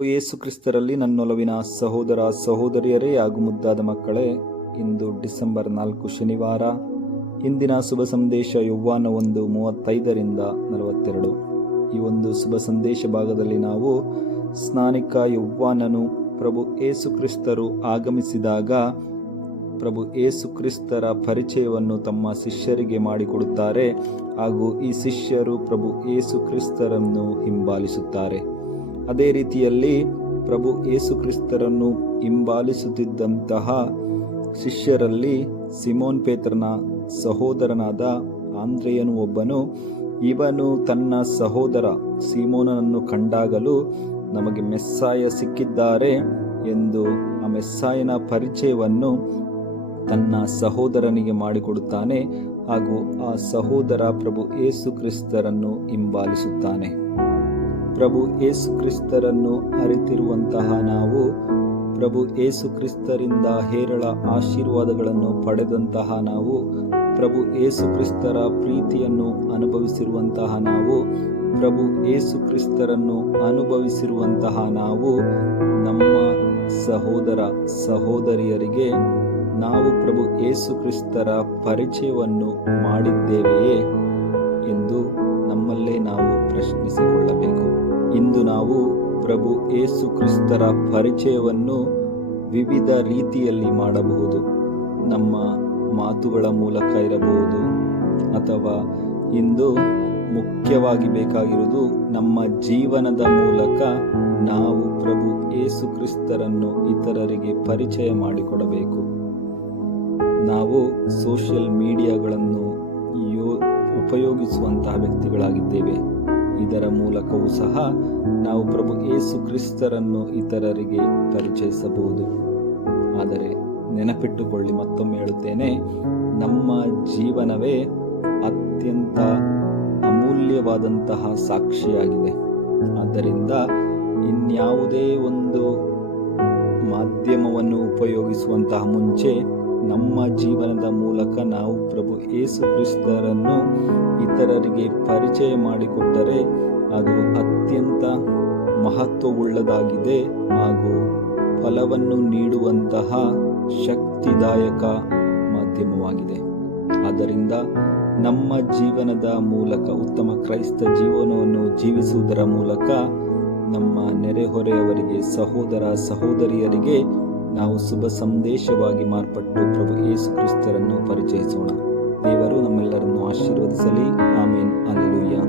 ಯೇಸು ಕ್ರಿಸ್ತರಲ್ಲಿ ನನ್ನೊಲವಿನ ಸಹೋದರ ಸಹೋದರಿಯರೇ ಹಾಗೂ ಮುದ್ದಾದ ಮಕ್ಕಳೇ, ಇಂದು ಡಿಸೆಂಬರ್ 4 ಶನಿವಾರ. ಇಂದಿನ ಶುಭ ಸಂದೇಶ ಯೋಹಾನ 1:35-42. ಈ ಒಂದು ಶುಭ ಸಂದೇಶ ಭಾಗದಲ್ಲಿ ನಾವು ಸ್ನಾನಿಕ ಯೋಹಾನನು ಪ್ರಭು ಯೇಸು ಕ್ರಿಸ್ತರು ಆಗಮಿಸಿದಾಗ ಪ್ರಭು ಯೇಸು ಕ್ರಿಸ್ತರ ಪರಿಚಯವನ್ನು ತಮ್ಮ ಶಿಷ್ಯರಿಗೆ ಮಾಡಿಕೊಡುತ್ತಾರೆ ಹಾಗೂ ಈ ಶಿಷ್ಯರು ಪ್ರಭು ಯೇಸು ಕ್ರಿಸ್ತರನ್ನು ಹಿಂಬಾಲಿಸುತ್ತಾರೆ. ಅದೇ ರೀತಿಯಲ್ಲಿ ಪ್ರಭು ಯೇಸು ಕ್ರಿಸ್ತರನ್ನು ಹಿಂಬಾಲಿಸುತ್ತಿದ್ದಂತಹ ಶಿಷ್ಯರಲ್ಲಿ ಸಿಮೋನ್ ಪೇತ್ರನ ಸಹೋದರನಾದ ಆಂದ್ರೆಯನು ಒಬ್ಬನು. ಇವನು ತನ್ನ ಸಹೋದರ ಸಿಮೋನನನ್ನು ಕಂಡಾಗಲೂ ನಮಗೆ ಮೆಸ್ಸಾಯ ಸಿಕ್ಕಿದ್ದಾರೆ ಎಂದು ಆ ಮೆಸ್ಸಾಯನ ಪರಿಚಯವನ್ನು ತನ್ನ ಸಹೋದರನಿಗೆ ಮಾಡಿಕೊಡುತ್ತಾನೆ ಹಾಗೂ ಆ ಸಹೋದರ ಪ್ರಭು ಯೇಸು ಕ್ರಿಸ್ತರನ್ನು ಹಿಂಬಾಲಿಸುತ್ತಾನೆ. ಪ್ರಭು ಯೇಸು ಕ್ರಿಸ್ತರನ್ನು ಅರಿತಿರುವಂತಹ ನಾವು ಪ್ರಭು ಯೇಸು ಕ್ರಿಸ್ತರಿಂದ ಹೇರಳ ಆಶೀರ್ವಾದಗಳನ್ನು ಪಡೆದಂತಹ ನಾವು ಪ್ರಭು ಯೇಸು ಕ್ರಿಸ್ತರ ಪ್ರೀತಿಯನ್ನು ಅನುಭವಿಸಿರುವಂತಹ ನಾವು ಪ್ರಭು ಯೇಸು ಕ್ರಿಸ್ತರನ್ನು ಅನುಭವಿಸಿರುವಂತಹ ನಾವು ನಮ್ಮ ಸಹೋದರ ಸಹೋದರಿಯರಿಗೆ ನಾವು ಪ್ರಭು ಯೇಸು ಕ್ರಿಸ್ತರ ಪರಿಚಯವನ್ನು ಮಾಡಿದ್ದೇವೆಯೇ ಎಂದು ನಮ್ಮಲ್ಲೇ ನಾವು ಪ್ರಶ್ನಿಸಿಕೊಳ್ಳಬೇಕು. ಇಂದು ನಾವು ಪ್ರಭು ಯೇಸು ಕ್ರಿಸ್ತರ ಪರಿಚಯವನ್ನು ವಿವಿಧ ರೀತಿಯಲ್ಲಿ ಮಾಡಬಹುದು. ನಮ್ಮ ಮಾತುಗಳ ಮೂಲಕ ಇರಬಹುದು, ಅಥವಾ ಇಂದು ಮುಖ್ಯವಾಗಿ ಬೇಕಾಗಿರುವುದು ನಮ್ಮ ಜೀವನದ ಮೂಲಕ ನಾವು ಪ್ರಭು ಯೇಸು ಕ್ರಿಸ್ತರನ್ನು ಇತರರಿಗೆ ಪರಿಚಯ ಮಾಡಿಕೊಡಬೇಕು. ನಾವು ಸೋಷಿಯಲ್ ಮೀಡಿಯಾಗಳನ್ನು ಉಪಯೋಗಿಸುವಂತಹ ವ್ಯಕ್ತಿಗಳಾಗಿದ್ದೇವೆ. ಇದರ ಮೂಲಕವೂ ಸಹ ನಾವು ಪ್ರಭು ಯೇಸು ಕ್ರಿಸ್ತರನ್ನು ಇತರರಿಗೆ ಪರಿಚಯಿಸಬಹುದು. ಆದರೆ ನೆನಪಿಟ್ಟುಕೊಳ್ಳಿ, ಮತ್ತೊಮ್ಮೆ ಹೇಳುತ್ತೇನೆ, ನಮ್ಮ ಜೀವನವೇ ಅತ್ಯಂತ ಅಮೂಲ್ಯವಾದಂತಹ ಸಾಕ್ಷಿಯಾಗಿದೆ. ಆದ್ದರಿಂದ ಇನ್ಯಾವುದೇ ಒಂದು ಮಾಧ್ಯಮವನ್ನು ಉಪಯೋಗಿಸುವಂತಹ ಮುಂಚೆ ನಮ್ಮ ಜೀವನದ ಮೂಲಕ ನಾವು ಪ್ರಭು ಯೇಸು ಕ್ರಿಸ್ತರನ್ನು ಇತರರಿಗೆ ಪರಿಚಯ ಮಾಡಿಕೊಟ್ಟರೆ ಅದು ಅತ್ಯಂತ ಮಹತ್ವವುಳ್ಳದಾಗಿದೆ ಹಾಗೂ ಫಲವನ್ನು ನೀಡುವಂತಹ ಶಕ್ತಿದಾಯಕ ಮಾಧ್ಯಮವಾಗಿದೆ. ಆದ್ದರಿಂದ ನಮ್ಮ ಜೀವನದ ಮೂಲಕ ಉತ್ತಮ ಕ್ರೈಸ್ತ ಜೀವನವನ್ನು ಜೀವಿಸುವುದರ ಮೂಲಕ ನಮ್ಮ ನೆರೆಹೊರೆಯವರಿಗೆ, ಸಹೋದರ ಸಹೋದರಿಯರಿಗೆ ನಾವು ಶುಭ ಸಂದೇಶವಾಗಿ ಮಾರ್ಪಟ್ಟು ಪ್ರಭು ಯೇಸು ಕ್ರಿಸ್ತರನ್ನು ಪರಿಚಯಿಸೋಣ. ದೇವರು ನಮ್ಮೆಲ್ಲರನ್ನು ಆಶೀರ್ವದಿಸಲಿ. ಆಮೇನ್. ಹಲ್ಲೆಲೂಯಾ.